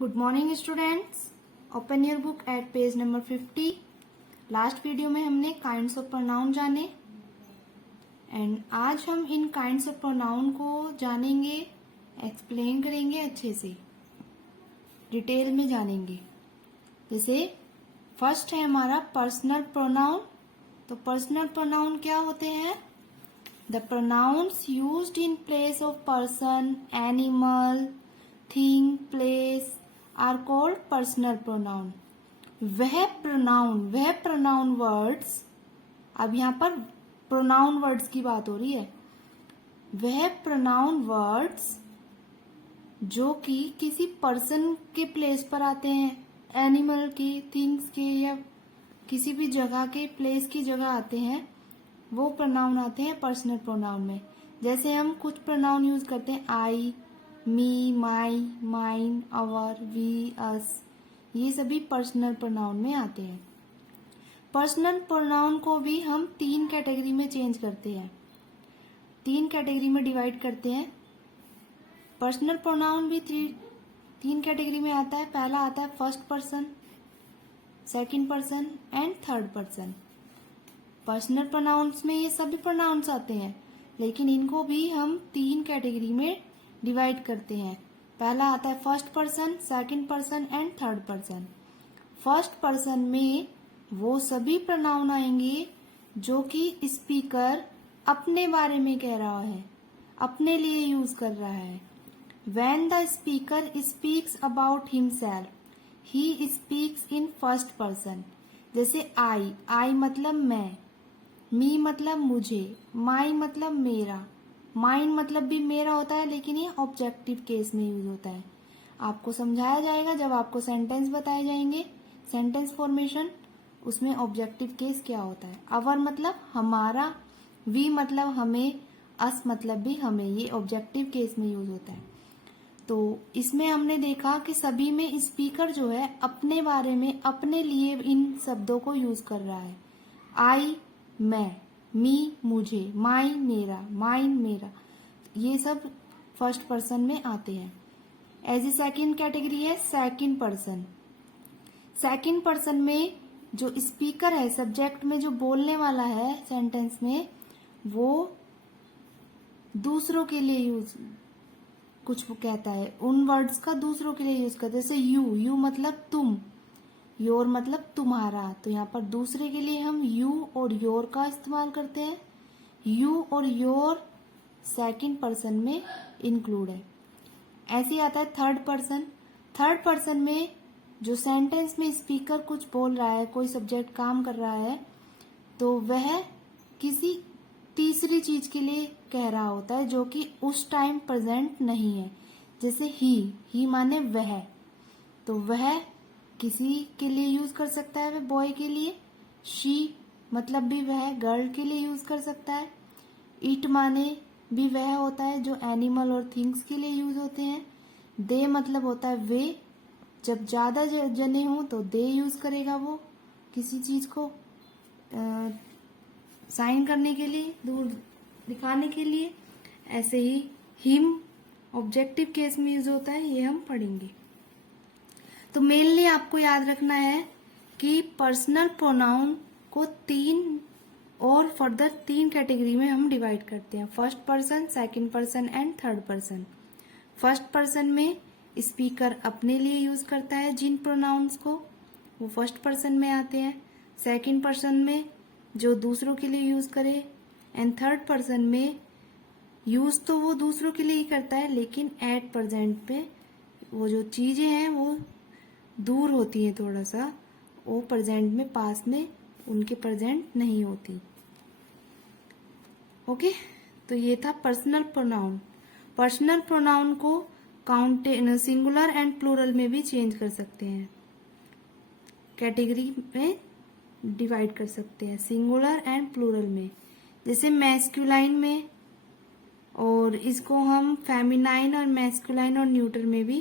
Good morning students. Open your book at page number 50। Last video में हमने kinds of pronoun जाने and आज हम इन काइंड्स ऑफ प्रोनाउन को जानेंगे, एक्सप्लेन करेंगे, अच्छे से डिटेल में जानेंगे। जैसे फर्स्ट है हमारा पर्सनल प्रोनाउन। तो पर्सनल प्रोनाउन क्या होते हैं? The pronouns used in place of person, animal, thing, place are called personal pronoun. वह प्रोनाउन वर्ड्स, अब यहाँ पर प्रोनाउन वर्ड्स की बात हो रही है, वह प्रोनाउन वर्ड्स जो कि किसी पर्सन के प्लेस पर आते हैं, एनिमल के, थिंग्स के या किसी भी जगह के प्लेस की जगह आते हैं, वो प्रोनाउन आते हैं पर्सनल प्रोनाउन में। जैसे हम कुछ प्रोनाउन यूज करते हैं, आई, मी, माई, माइन, अवर, वी, अस, ये सभी पर्सनल प्रोनाउन में आते हैं। पर्सनल प्रोनाउन को भी हम 3 कैटेगरी में चेंज करते हैं, 3 कैटेगरी में डिवाइड करते हैं। पर्सनल प्रोनाउन भी 3 कैटेगरी में आता है। पहला आता है first person, second person and third person. Personal pronouns में ये सभी प्रोनाउंस आते हैं, लेकिन इनको भी हम 3 कैटेगरी में डिवाइड करते हैं। पहला आता है first person, second person and third person. First person में वो सभी प्रोनाउन आएंगे जो कि स्पीकर अपने बारे में कह रहा है, अपने लिए यूज कर रहा है। When the speaker speaks about himself, he speaks in first person। जैसे I मतलब मैं, मी मतलब मुझे, माई मतलब मेरा, माइन मतलब भी मेरा होता है, लेकिन ये ऑब्जेक्टिव केस में यूज होता है। आपको समझाया जाएगा जब आपको सेंटेंस बताए जाएंगे, सेंटेंस फॉर्मेशन, उसमें ऑब्जेक्टिव केस क्या होता है। अवर मतलब हमारा, वी मतलब हमें, अस मतलब भी हमें, ये ऑब्जेक्टिव केस में यूज होता है। तो इसमें हमने देखा कि सभी में स्पीकर जो है अपने बारे में, अपने लिए इन शब्दों को यूज कर रहा है। आई मैं, मी मुझे, माई मेरा, माइन मेरा, ये सब फर्स्ट पर्सन में आते हैं। एज ए सेकंड कैटेगरी है सेकंड पर्सन। सेकंड पर्सन में जो स्पीकर है, सब्जेक्ट में जो बोलने वाला है सेंटेंस में, वो दूसरों के लिए यूज कुछ कहता है, उन वर्ड्स का दूसरों के लिए यूज करते हैं। जैसे यू मतलब तुम, योर मतलब तुम्हारा, तो यहाँ पर दूसरे के लिए हम यू और योर का इस्तेमाल करते हैं। यू और योर सेकंड पर्सन में इंक्लूड है। ऐसे ही आता है थर्ड पर्सन। थर्ड पर्सन में जो सेंटेंस में स्पीकर कुछ बोल रहा है, कोई सब्जेक्ट काम कर रहा है, तो वह किसी तीसरी चीज के लिए कह रहा होता है जो कि उस टाइम प्रेजेंट नहीं है। जैसे ही माने वह, तो वह किसी के लिए यूज कर सकता है, वह बॉय के लिए। शी मतलब भी वह गर्ल के लिए यूज कर सकता है। इट माने भी वह होता है जो एनिमल और थिंग्स के लिए यूज होते हैं। दे मतलब होता है वे, जब ज्यादा जने हो तो दे यूज करेगा वो किसी चीज को साइन करने के लिए, दूर दिखाने के लिए। ऐसे ही हिम ऑब्जेक्टिव केस में यूज होता है, ये हम पढ़ेंगे। तो मेनली आपको याद रखना है कि पर्सनल प्रोनाउन को 3 और फर्दर 3 कैटेगरी में हम डिवाइड करते हैं, first person, second person and third person. First person में स्पीकर अपने लिए यूज करता है जिन प्रोनाउंस को, वो फर्स्ट पर्सन में आते हैं। सेकंड पर्सन में जो दूसरों के लिए यूज करे, एंड थर्ड पर्सन में यूज तो वो दूसरों के लिए ही करता है, लेकिन एट प्रेजेंट पे वो जो चीजें हैं वो दूर होती है, थोड़ा सा वो प्रेजेंट में, पास में उनके प्रेजेंट नहीं होती। ओके, तो ये था पर्सनल प्रोनाउन। पर्सनल प्रोनाउन को काउंट सिंगुलर एंड प्लूरल में भी चेंज कर सकते हैं, कैटेगरी में डिवाइड कर सकते हैं, सिंगुलर एंड प्लूरल में। जैसे मैस्कुलाइन में, और इसको हम फेमिनाइन और मैस्कुलाइन और न्यूट्रल में भी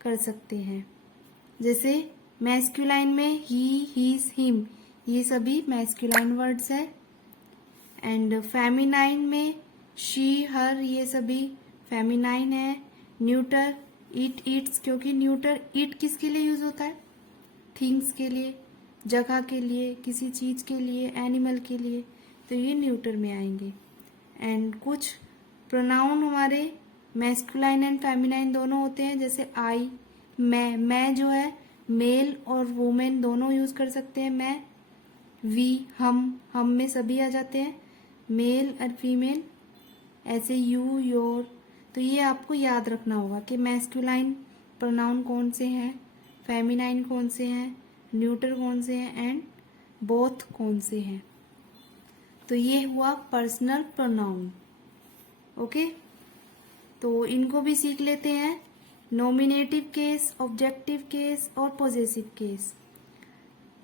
कर सकते हैं। जैसे मैस्कुलाइन में ही, हीज, हिम, ये सभी मैस्कुलाइन वर्ड्स है। एंड फेमिनाइन में शी, हर, ये सभी फेमिनाइन है। न्यूटर ईट ईट्स, क्योंकि न्यूटर ईट किसके लिए यूज होता है? थिंग्स के लिए, जगह के लिए, किसी चीज के लिए, एनिमल के लिए, तो ये न्यूटर में आएंगे। एंड कुछ प्रोनाउन हमारे मैस्कुलाइन एंड फेमिनाइन दोनों होते हैं, जैसे आई, मैं जो है मेल और वुमेन दोनों यूज कर सकते हैं। मैं, वी, हम में सभी आ जाते हैं, मेल और फीमेल। ऐसे यू, योर। तो ये आपको याद रखना होगा कि मैस्कुलाइन प्रोनाउन कौन से हैं, फेमिनाइन कौन से हैं, न्यूटर कौन से हैं एंड बोथ कौन से हैं। तो ये हुआ पर्सनल प्रोनाउन। ओके, तो इनको भी सीख लेते हैं। नॉमिनेटिव केस, ऑब्जेक्टिव केस और पॉजेसिव केस।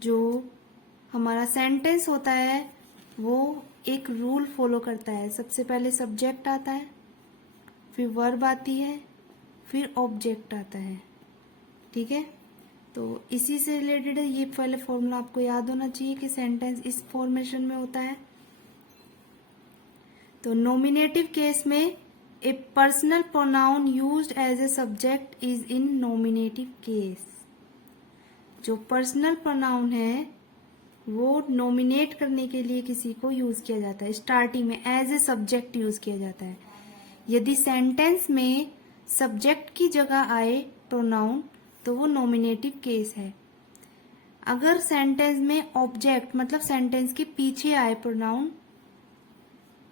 जो हमारा सेंटेंस होता है वो एक रूल फॉलो करता है। सबसे पहले सब्जेक्ट आता है, फिर वर्ब आती है, फिर ऑब्जेक्ट आता है। ठीक है, तो इसी से रिलेटेड है ये पहले फॉर्मूला आपको याद होना चाहिए कि सेंटेंस इस फॉर्मेशन में होता है। तो नॉमिनेटिव केस में a personal pronoun used as a subject is in nominative case. जो पर्सनल प्रोनाउन है वो नॉमिनेट करने के लिए किसी को यूज किया जाता है, स्टार्टिंग में एज ए सब्जेक्ट यूज किया जाता है। यदि सेंटेंस में सब्जेक्ट की जगह आए प्रोनाउन तो वो नॉमिनेटिव केस है। अगर सेंटेंस में ऑब्जेक्ट मतलब सेंटेंस के पीछे आए प्रोनाउन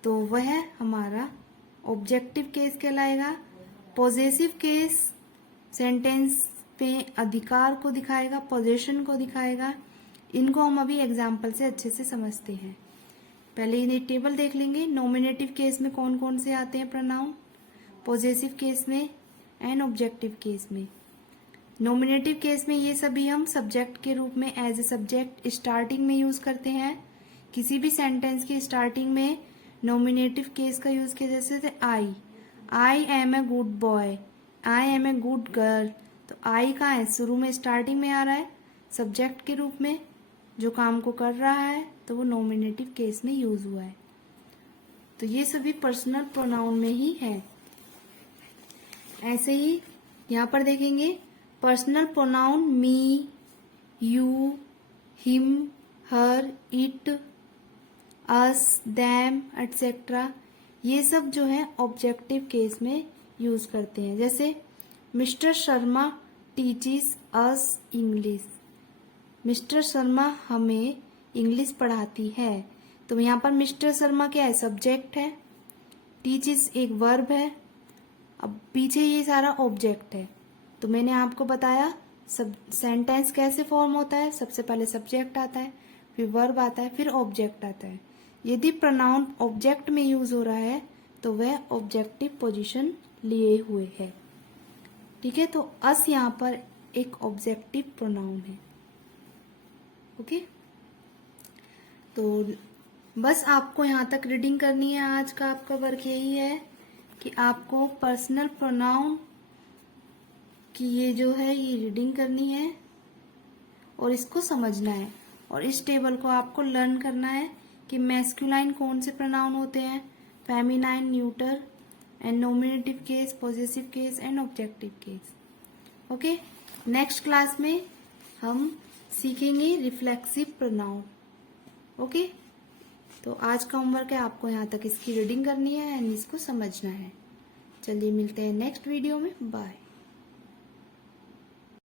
तो वह हमारा ऑब्जेक्टिव केस कहलाएगा। पॉजेसिव केस सेंटेंस पे अधिकार को दिखाएगा, पोजीशन को दिखाएगा। इनको हम अभी एग्जाम्पल से अच्छे से समझते हैं। पहले इन्हें टेबल देख लेंगे। नॉमिनेटिव केस में कौन कौन से आते हैं प्रोनाउन, पॉजेसिव केस में एंड ऑब्जेक्टिव केस में। नॉमिनेटिव केस में ये सभी हम सब्जेक्ट के रूप में एज ए सब्जेक्ट स्टार्टिंग में यूज करते हैं। किसी भी सेंटेंस की स्टार्टिंग में नॉमिनेटिव केस का यूज किया, जैसे I am a good boy, I am a good girl. तो आई कहाँ है? शुरू में स्टार्टिंग में आ रहा है सब्जेक्ट के रूप में, जो काम को कर रहा है, तो वो नॉमिनेटिव केस में यूज हुआ है। तो ये सभी पर्सनल प्रोनाउन में ही है। ऐसे ही यहाँ पर देखेंगे personal pronoun me, you, him, her, it, us, them etcetera, ये सब जो है ऑब्जेक्टिव केस में यूज करते हैं। जैसे मिस्टर शर्मा टीचिस अस इंग्लिश, मिस्टर शर्मा हमें इंग्लिश पढ़ाती है। तो यहाँ पर मिस्टर शर्मा क्या है? सब्जेक्ट है, टीचिस एक वर्ब है, अब पीछे ये सारा ऑब्जेक्ट है। तो मैंने आपको बताया सब सेंटेंस कैसे फॉर्म होता है। सबसे पहले सब्जेक्ट आता है, फिर वर्ब आता है, फिर ऑब्जेक्ट आता है। यदि प्रोनाउन ऑब्जेक्ट में यूज हो रहा है तो वह ऑब्जेक्टिव पोजीशन लिए हुए है। ठीक है, तो अस यहाँ पर एक ऑब्जेक्टिव प्रोनाउन है। ओके, तो बस आपको यहाँ तक रीडिंग करनी है। आज का आपका वर्क यही है कि आपको पर्सनल प्रोनाउन की ये जो है ये रीडिंग करनी है और इसको समझना है। और इस टेबल को आपको लर्न करना है कि मैस्कुलाइन कौन से प्रोनाउन होते हैं, feminine, neuter and nominative case, possessive case and objective case. Okay, next class में हम सीखेंगे रिफ्लेक्सिव प्रोनाउन। ओके, तो आज का होमवर्क है आपको यहाँ तक इसकी रीडिंग करनी है एंड इसको समझना है। चलिए मिलते हैं नेक्स्ट वीडियो में। बाय।